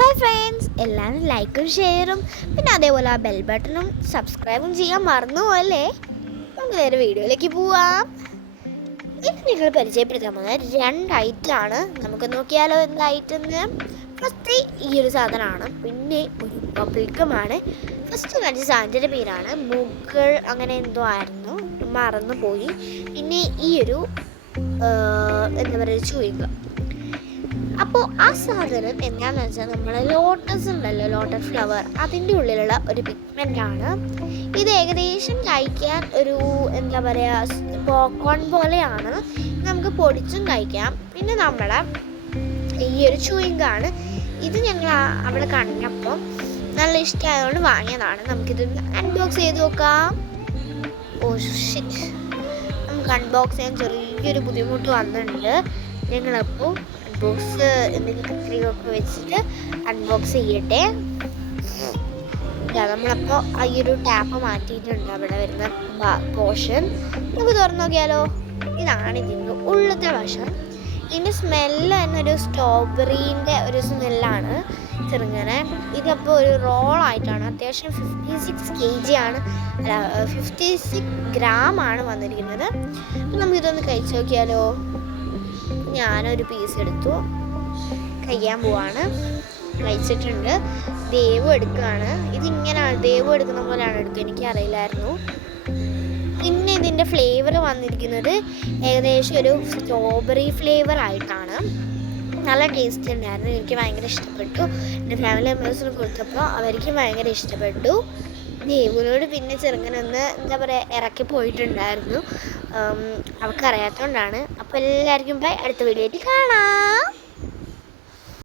Hi friends, എല്ലാവരും ലൈക്കും ഷെയറും പിന്നെ അതേപോലെ ആ ബെൽ ബട്ടണും സബ്സ്ക്രൈബും ചെയ്യാൻ മറന്നു അല്ലേ? നമുക്ക് നേരെ വീഡിയോയിലേക്ക് പോവാം. ഇത് നിങ്ങൾ പരിചയപ്പെടുത്താൻ പോകുന്നത് 2 ഐറ്റമാണ്. നമുക്ക് നോക്കിയാലോ എന്താ ഐറ്റം എന്ന്. ഫസ്റ്റ് ഈ ഒരു സാധനമാണ്, പിന്നെ ഒരു പബ്ലിക്കുമാണ്. ഫസ്റ്റ് കാണിച്ച സാധനത്തിൻ്റെ പേരാണ് മുഗൾ, അങ്ങനെ എന്തോ ആയിരുന്നു, മറന്നു പോയി. പിന്നെ ഈ ഒരു എന്താ പറയുക, ചുയിക. അപ്പോൾ ആ സാധനം എന്താണെന്ന് വെച്ചാൽ നമ്മൾ ലോട്ടസ് ഉണ്ടല്ലോ, ലോട്ടസ് ഫ്ലവർ, അതിൻ്റെ ഉള്ളിലുള്ള ഒരു പിഗ്മെൻ്റാണ്. ഇത് ഏകദേശം കഴിക്കാൻ ഒരു എന്താ പറയുക, പോപ്കോൺ പോലെയാണ്. നമുക്ക് പൊടിച്ചും കഴിക്കാം. പിന്നെ നമ്മളെ ഈ ഒരു ചൂയിങ്കാണ്. ഇത് ഞങ്ങൾ അവിടെ കണ്ടപ്പോൾ നല്ല ഇഷ്ടമായതുകൊണ്ട് വാങ്ങിയതാണ്. നമുക്കിത് അൺബോക്സ് ചെയ്ത് നോക്കാം. ഓ ഷിറ്റ്, നമുക്ക് അൺബോക്സ് ചെയ്യാൻ ചെറിയൊരു ബുദ്ധിമുട്ട് വന്നിട്ടുണ്ട്. ഞങ്ങളപ്പോൾ ബോക്സ് എന്തെങ്കിലും കത്രികയൊക്കെ വെച്ചിട്ട് അൺബോക്സ് ചെയ്യട്ടെ. നമ്മളപ്പോൾ ഈ ഒരു ടാപ്പ് മാറ്റിയിട്ടുണ്ട്, അവിടെ വരുന്ന പോർഷൻ. നമുക്ക് തുറന്നു നോക്കിയാലോ. ഇതാണ് ഇതിൻ്റെ ഉള്ളത്തെ വശം. ഇതിൻ്റെ സ്മെല്ല് തന്നെ ഒരു സ്ട്രോബെറീൻ്റെ ഒരു സ്മെല്ലാണ് ചെറുങ്ങനെ. ഇതപ്പോൾ ഒരു റോളായിട്ടാണ്. അത്യാവശ്യം 56 kg ആണ്, 56 ഗ്രാമാണ് വന്നിരിക്കുന്നത്. അപ്പം നമുക്കിതൊന്ന് കഴിച്ചു നോക്കിയാലോ. ഞാനൊരു പീസ് എടുത്തു, കഴിയാൻ പോവാണ്. കഴിച്ചിട്ടുണ്ട്. ദേവ് എടുക്കുകയാണ്. ഇതിങ്ങനെയാണ്, ദേവ് എടുക്കുന്ന പോലെയാണ് എടുക്കുക, എനിക്കറിയില്ലായിരുന്നു. പിന്നെ ഇതിൻ്റെ ഫ്ലേവർ വന്നിരിക്കുന്നത് ഏകദേശം ഒരു സ്ട്രോബെറി ഫ്ലേവർ ആയിട്ടാണ്. നല്ല ടേസ്റ്റ് ഉണ്ടായിരുന്നു, എനിക്ക് ഭയങ്കര ഇഷ്ടപ്പെട്ടു. എൻ്റെ ഫാമിലി മെമ്പേഴ്സിന് കൊടുത്തപ്പോൾ അവർക്കും ഭയങ്കര ഇഷ്ടപ്പെട്ടു. ദേവിനോട് പിന്നെ ചെറുങ്ങനൊന്ന് എന്താ പറയുക ഇറക്കി പോയിട്ടുണ്ടായിരുന്നു, അവൾക്കറിയാത്തതുകൊണ്ടാണ്. അപ്പോൾ എല്ലാവർക്കും ബൈ, അടുത്ത വീഡിയോയിൽ കാണാം.